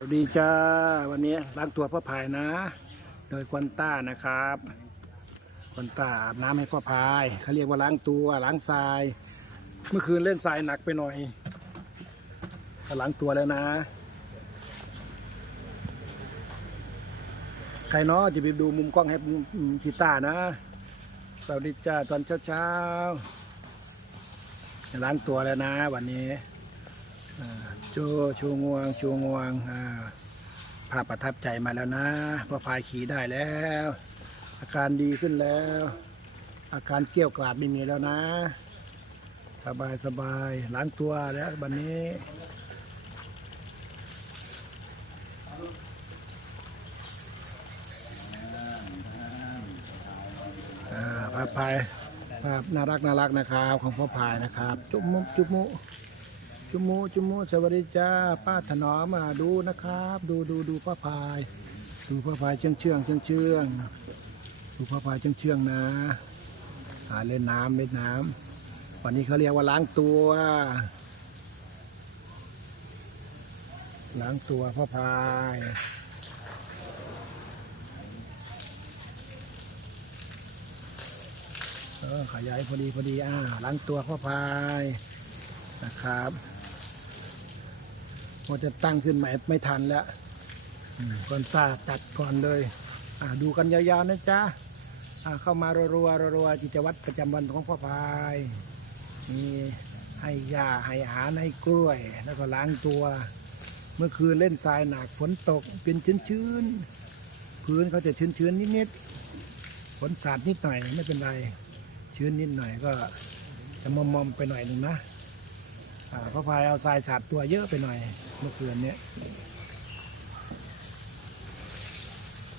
สวัสดีจ้าวันนี้ล้างตัวพ่อพายนะ โดยควันต้านะครับควันต้าอาบน้ำให้พ่อพายเขาเรียกว่าล้างตัวล้างทราย เมื่อคืนเล่นทรายหนักไปหน่อยก็ล้างตัวแล้วนะ ใครเนาะจะไปดูมุมกล้องให้กีตาร์นะสวัสดีจ้าตอนเช้าๆล้างตัวแล้วนะ วันนี้ โจชูงวงชูงวงอ่าภาพประทับใจมาแล้วนะพ่อพายขี่ได้แล้ว อาการดีขึ้นแล้ว อาการเกี้ยวกราดไม่มีแล้วนะ สบายสบายล้างตัวแล้ววันนี้ภาพพายภาพน่ารักน่ารักนะครับของพ่อพายนะครับ จุ๊บมุจุ๊บมุ จุมูจุมูสวัสดีจ้าป้าถนอมมาดูนะครับ ดูดูดูป้าพาย ดูป้าพายเชื่องเชื่องเชื่องเชื่องดูป้าพายเชื่องเชื่องนะหาเล่นน้ำเล่นน้ำวันนี้เขาเรียกว่าล้างตัว ล้างตัวพ่อพายเออขยายพอดีพอดีอ่าล้างตัวพ่อพายนะครับ พอจะตั้งขึ้นใหม่ไม่ทันแล้วก่อนตาตัดก่อนเลยดูกันยาวๆนะจ๊ะเข้ามารัวๆรัวๆกิจวัตรประจำวันของพ่อพายมีให้ยาให้อาหารให้กล้วย แล้วก็ล้างตัว เมื่อคืนเล่นทรายหนักฝนตกเป็นชื้นๆพื้นเขาจะชื้นๆนิดๆฝนสาดนิดหน่อยไม่เป็นไรชื้นนิดหน่อยก็จะมอมๆไปหน่อยหนึ่งนะ พ่อพายเอาทรายสาดตัวเยอะไปหน่อยเมื่อคืนเนี้ย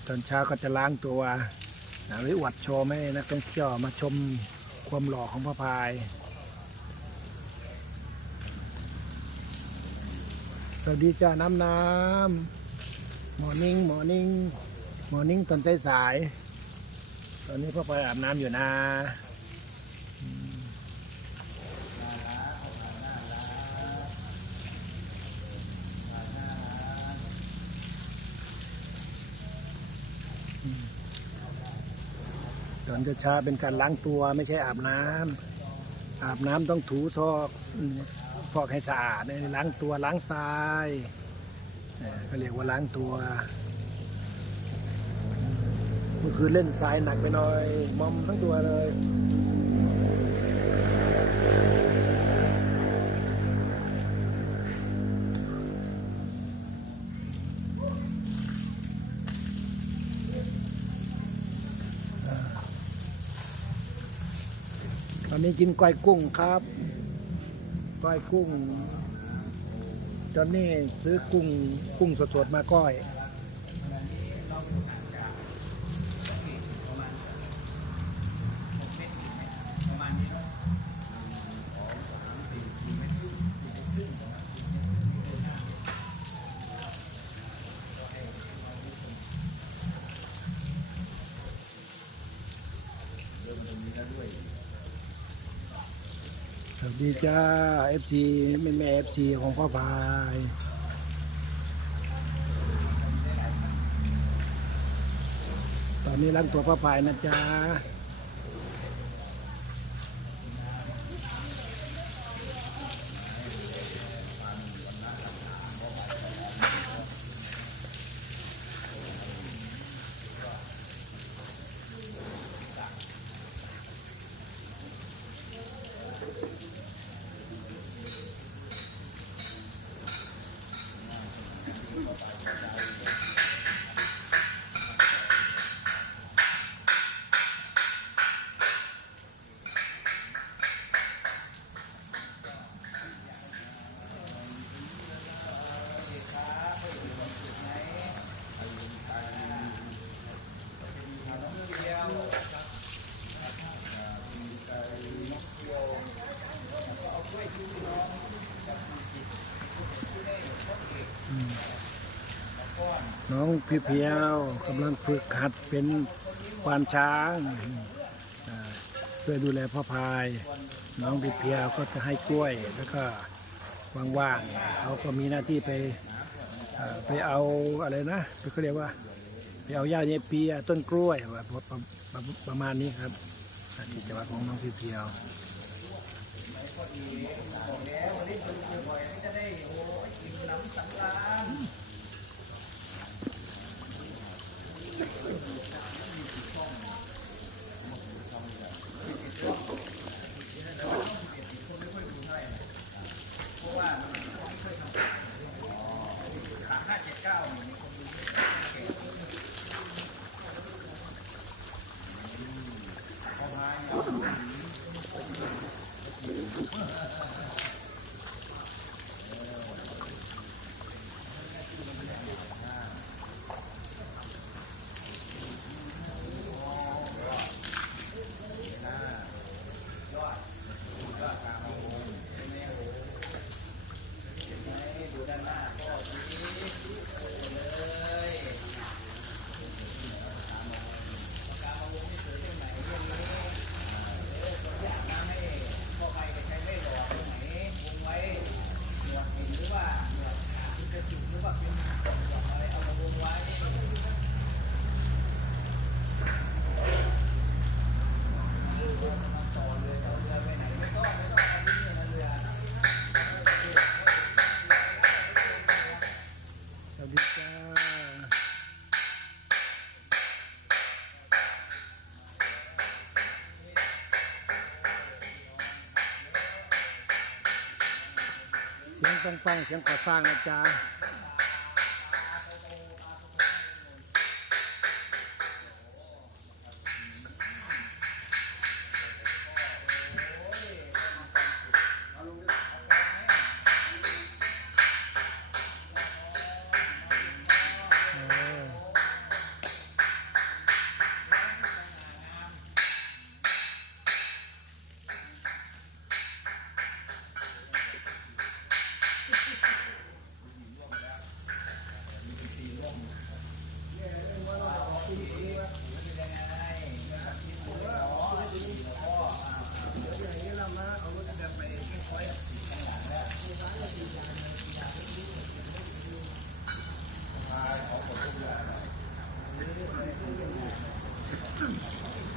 ตอนเช้าก็จะล้างตัวนะหรืออวดโชว์ให้นักท่องเที่ยวมาชมความหล่อของพ่อพายสวัสดีจ้าน้ำน้ำหมอนิ่งหมอนิ่งหมอนิ่งตอนสายสายตอนนี้พ่อพายอาบน้ำอยู่นะ ตอนเช้าเป็นการล้างตัวไม่ใช่อาบน้ำอาบน้ำต้องถูซอกฟอกให้สะอาดเนี่ยล้างตัวล้างทรายเขาเรียกว่าล้างตัวเมื่อคืนเล่นทรายหนักไปหน่อยมอมทั้งตัวเลย ตอนนี้กินก้อยกุ้งครับก้อยกุ้ง ตอนนี้ซื้อกุ้งกุ้งสดๆมาก้อย วัสดีจ้าเอฟซีแม่แม่ FC ของพ่อพายตอนนี้ล้างตัวพ่อพายนะจ๊ะ เพียวกำลังฝึกหัดเป็นควานช้างอ่าช่วยดูแลพ่อพาย น้องพี่เพียวก็จะให้กล้วยแล้วก็ว่างๆเขาก็มีหน้าที่ไปไปเอาอะไรนะเขาเรียกว่า ไปเอาหญ้าเนเปียต้นกล้วยประประประประมาณนี้ครับอ่ากิจวัตรของน้องพี่เพียวสวัสดีจ้า ต้องฟังเสียงก่อสร้างนะจ๊ะ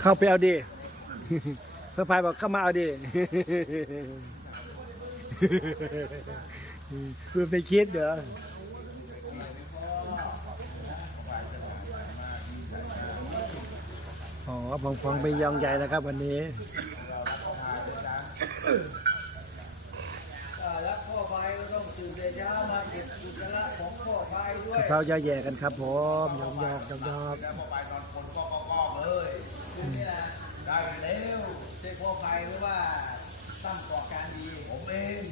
เข้าไปเอาดิเพื่อพายบอกเข้ามาเอาดิเพื่อไปคิดเด้ออ๋อพองพองไปยองใหญ่นะครับวันนี้แล้วพ่อพายก็ต้องสืบเรียนยามาเก็บอุจจาระของพ่อพายด้วยเช้าๆแย่กันครับผมยองยอกยองยอก ได้เร็วใช่พ่อพายหรือว่าตั้มก่อการดีผมเอง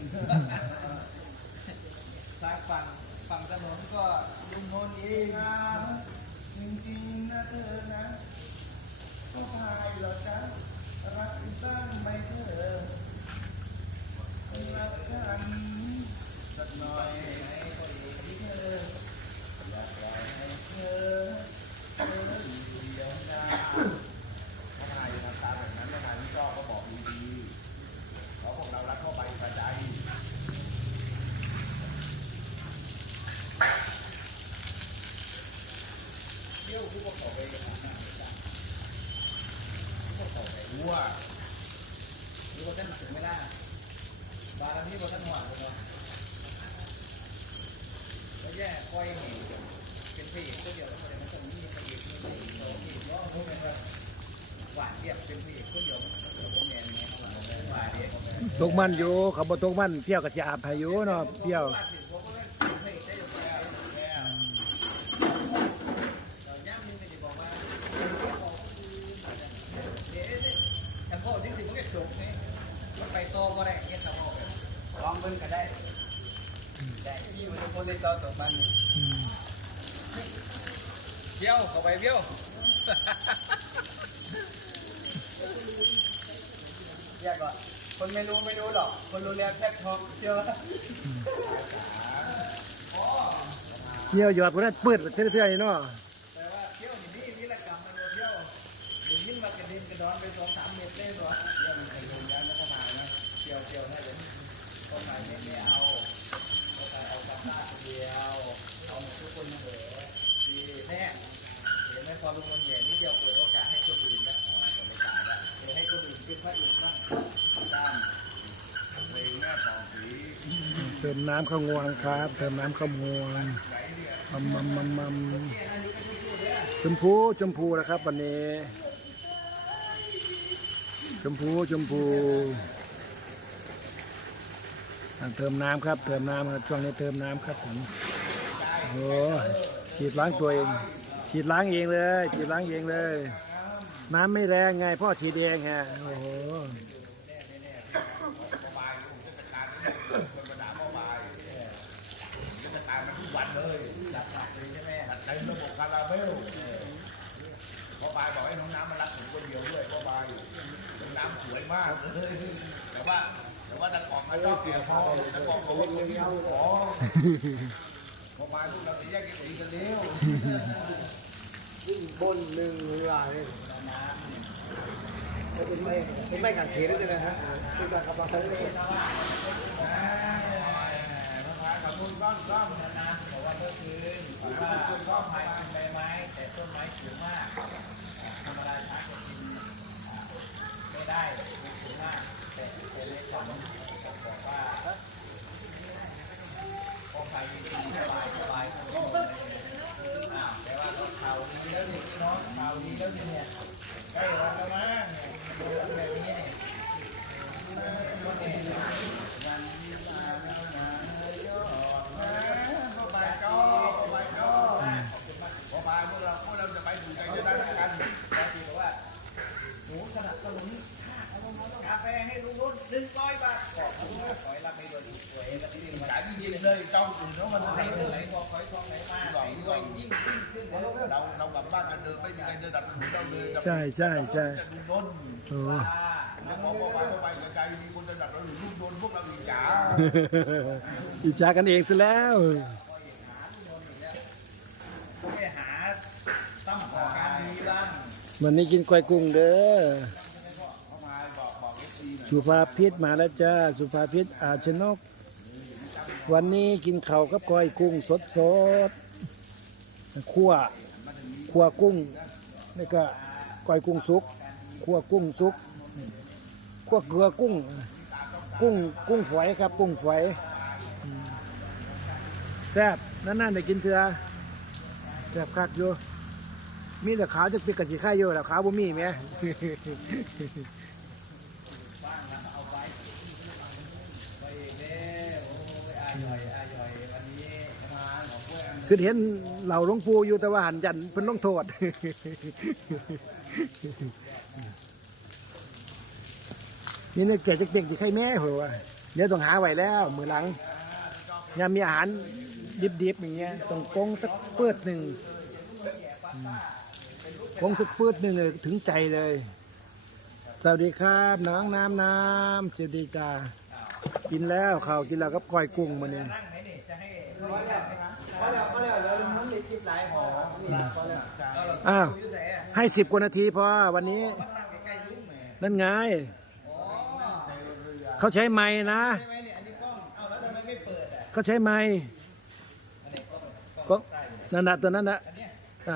ซายฝั่งฝั่งถนนก็ลุงนนท์เองนะจริงๆนะเธอนะพ่อพายหรอจ๊ะรักบ้างไหมเธอรักกันสักหน่อยให้พ่อเอกที่เธออยากปล่อยให้เธอเธออยู่เดียวดาย ถ้านายทำตามแบบนั้นถ้านายไม่ชอบก็บอกดีๆเพราะพวกเรารักเข้าไปกระจาย เที่ยวผู้ประกอบไปกับทางนั้นผู้ประกอบไป รู้ว่าหรือว่าท่านถึงไม่ได้บารมีว่าท่านหวานผมว่าแล้วแย่คอยเห็นเป็นพระเอกก็เดียวแล้วมันต้องมีพระเอกมีพระเอกสองพระเอกย่อพวกนั้นว่าหวานเทียบเป็นเอกก็เดียวมันก็บ่แมนหวานเดียวตกมันอยู่เขาบอกตกมันเปรี้ยวกับจะอาบพายุเนาะเปรี้ยว ว่าถึงผมก็เล่นเป็นพระเอกได้อยู่แล้วแล้วย่ำนึงไม่ได้บอกว่าเดี๋ยวแต่พ่อจริงๆมันก็จบไงมันไป โตก็ได้เงี้ยครับพ่อลองเบิ่งก็ได้ได้ที่มันคนในต่อต่อมันอืมเบี้ยวเข้าไปเบี้ยวแยกก่อนคนไม่รู้ไม่รู้หรอก คนรู้แล้วแทบช็อกเชื่อไหมเปรี้ยวหยอดพวกนั้นปืดเทื่อยๆนี่เนาะแต่ว่าเที่ยวนี่นี่ละกรรมมันเที่ยวเดี๋ยวยิ่งมากระดินกระดอนไปสองสามเมตรได้หรอเที่ยวมันใครโดนยันแล้วก็มา เดี่ยวเที่ยวให้เลยคนไหนไม่ไม่เอาคนไหนเอากระซ่าคนเดียว เอาหมดทุกคนเลยดีแน่เห็นไหมพอลุงมันแย่นี่เดียวเปิดโอกาสให้คนอื่นแล้วเออเปิดโอกาสแล้วเดี๋ยวให้คนอื่นขึ้นพระอื่นบ้างตามเพลงแม่สีเติมน้ำข้าวงวงครับ เติมน้ำข้าวงวงมัมมัมมัมมัมชมพูชมพูนะครับ วันนี้ ชมพูชมพู เติมน้ำครับ เติมน้ำครับช่วงนี้เติมน้ำครับผมโอ้ฉีดล้างตัวเอง ฉีดล้างเองเลยฉีดล้างเองเลย น้ำไม่แรงไงพ่อฉีดเองฮะโอ้โหคนประดาพ่อบายจะไปตายมันทุกวันเลยหลักๆเลยใช่ไหมเต็มระบบคาราเบลพ่อกให้น้องน้ำมารักผมคนเดียวด้วยพ่อบายน้องน้ำสวยมากเลยแต่ว่าแต่ว่าตะกอกมันชอบเกี่ยวคอตะกอกบอกว่าคนเดียวขอพ่อบายลูกเราจะแยกกันตีกันเดียวบนหนึ่งลายเป็นไม่เป็นไม่กัดเขนเลยนะฮะเป็นการขับรถทะเลขอบคุณก้อนก้อนนะบอกว่าเมื่อคืนบอกว่าก็ไม้กินใบไม้ แต่ต้นไม้สูงมากธรรมดาช้าจะกินไม่ได้สูงมาก แต่แต่ในฝันบอกว่าพอไปจริงๆสบายสบายอ้าวแต่ว่าเราข่าวนี้แล้วนี่พี่น้องข่าวนี้แล้วนี่เนี่ยใกล้วันแล้วมั้งเนี่ยดูแบบนี้เนี่ยวันนี้มาแล้วนะยอดมา พ่อบายก็พ่อบายก็พ่อบายพวกเราพวกเราจะไปดูใจจะได้กัน แล้วทีบอกว่าหนูสนับสนุนค่าเอาลงมากาแฟให้ลุงรุ่นหนึ่งร้อยบาทขอบคุณมากขอให้รับไปโดยสวยแล้วที่มา ขายดีๆเลยเจ้าอื่นเขามัน ไหน ให้ เท่า เล ไหร่ ย บอกขอให้ทองไหนมาไหนรวยยิ่งยิ่งขึ้น เราเรากลับบ้านกัน เดินไม่มีใครเดินดับหนุนเราเลยใช่ใช่ใช่จะดูน้นโอ้ว่าแล้วพอพอไปพอไปกระจายมีคนจะดับเราหรือลูกโดนพวกเราอีกจ๋าอิจฉากันเองซะแล้วไปหาตั้มขอการดีบ้างวันนี้กินกล้วยกุ้งเด้อเข้ามาบอกบอกเอฟซีหน่อยสุภาพิษมาแล้วจ้าสุภาพิษอาชนก วันนี้กินข้าวกับก้อยกุ้งสดสดๆคั่ว ขัวกุ้งนี่ก็ก้อยกุ้งสุกขัวกุ้งสุกขัวเกลือกุ้ง กุ้งกุ้งฝอยครับ กุ้งฝอยแซ่บนั่นๆได้กินเถื่อแซ่บคักอยู่มีแต่ขาวจะปิดกะทิข้าอยู่แล้วขาวบ่มีไหม ไปเด้โอ้ยอายอยอายอยวันนี้มาหมอกล้วยอัน คือเห็นเหล่าหลวงปู่อยู่แต่ว่าหันยันเพิ่นต้องโทษนี่เนี่ยแก่จะเก่งที่ใครแม่เหรอวะเดี๋ยวต้องหาไว้แล้วมือหลังยามมีอาหารดิบๆอย่างเงี้ยต้องกงสักเปิดหนึ่งกงสักเปิดหนึ่งเลยถึงใจเลย สวัสดีครับน้องน้ำน้ำสวัสดีจ้ากินแล้วข้าวกินแล้วกับก้อยกุ้งมาเนี่ย ให้ร้อยแล้วพอแล้วพอแล้วแล้วมันมีคลิปหลาวให้สิบกว่านาทีพอวันนี้ นั่นไง เขาใช้ไม้นะเขาใช้ไม้อันนี้กล้องก็นั่นนะตัวนั้นนะอ่า